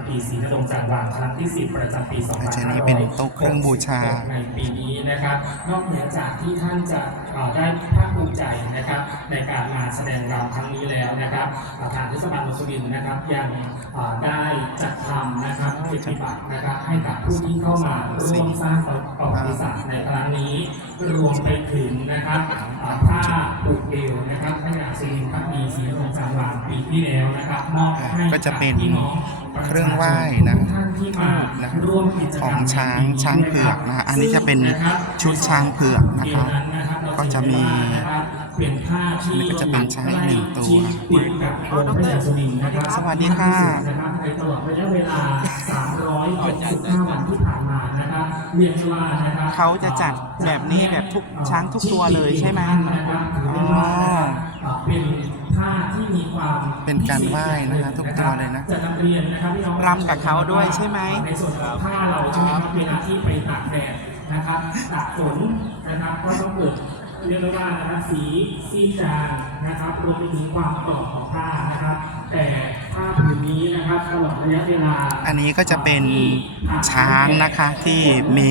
ำปีศรีนรงค์จันทร์วางครั้งที่10ประจำปีอาจารย์นี้เป็นโต๊ะเครื่องบูชา2566ในปีนี้นะครับ นอกเหนือจากที่ท่านจะเอ่อได้ภาคภูมิใจนะครับ ในการมาแสดงรำครั้งนี้แล้วนะครับอ่าทางเทศบาลเมืองสุรินทร์นะครับยังอ่าได้จัดทำนะครับเกียรติบัตรนะครับให้กับผู้ที่เข้ามาร่วมสร้างประวัติศาสตร์ในครั้งนี้รวมไปถึงนะครับอ่าผ้าผูกเอวนะครับพระยาศิรินพักดี ศรีนรงค์จันทร์วางปีที่แล้วนะครับมอบให้ก็จะเป็นพี่น้องเครื่องไหว้นะทุกท่านที่มานะร่วมกิจกรรมของช้างช้างเผือกนะฮะอันนี้จะเป็นชุดช้างเผือกนะคะก็จะมีเป็นผ้าที่อันนี้ก็จะเป็นช้างหนึ่งตัวติดกับองค์พระยาสุรินทร์นะครับสวัสดีค่ะนะครับในตลอดระยะเวลา 365 วันที่ผ่านมานะครับเรียกว่านะครับเขาจะจัดแบบนี้แบบทุกช้างทุกตัวเลยใช่ไหมนะครับถือได้ว่านะครับเป็นผ้า ที่มีความเป็นการไหว้นะคะทุกตัวเลยนะจะนำเรียนนะครับพี่น้องรำกับเขาด้วยใช่ไหมในส่วนของผ้าเราใช่ไหมครับเวลาที่ไปตากแดดนะครับตากฝนนะครับก็ต้องเกิดเรียกได้ว่านะครับสีซีดจางนะครับรวมไปถึงความกรอบของผ้านะครับ แต่ผ้าผืนนี้นะครับตลอดระยะเวลา อันนี้ก็จะเป็นช้างนะคะที่มี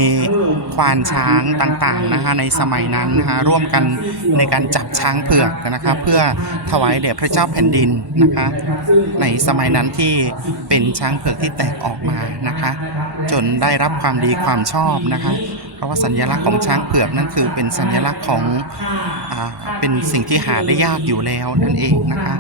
ควานช้างต่างๆนะคะในสมัยนั้นนะคะร่วมกันในการจับช้างเผือกนะคะเพื่อ ถวายแด่พระเจ้าแผ่นดินนะคะ ในสมัยนั้นที่เป็นช้างเผือกที่แตกออกมานะคะ จนได้รับความดีความชอบนะคะ เพราะว่าสัญลักษณ์ของช้างเผือกนั่นคือเป็นสัญลักษณ์ของอเป็นสิ่งที่หาได้ยากอยู่แล้วนั่นเองนะคะ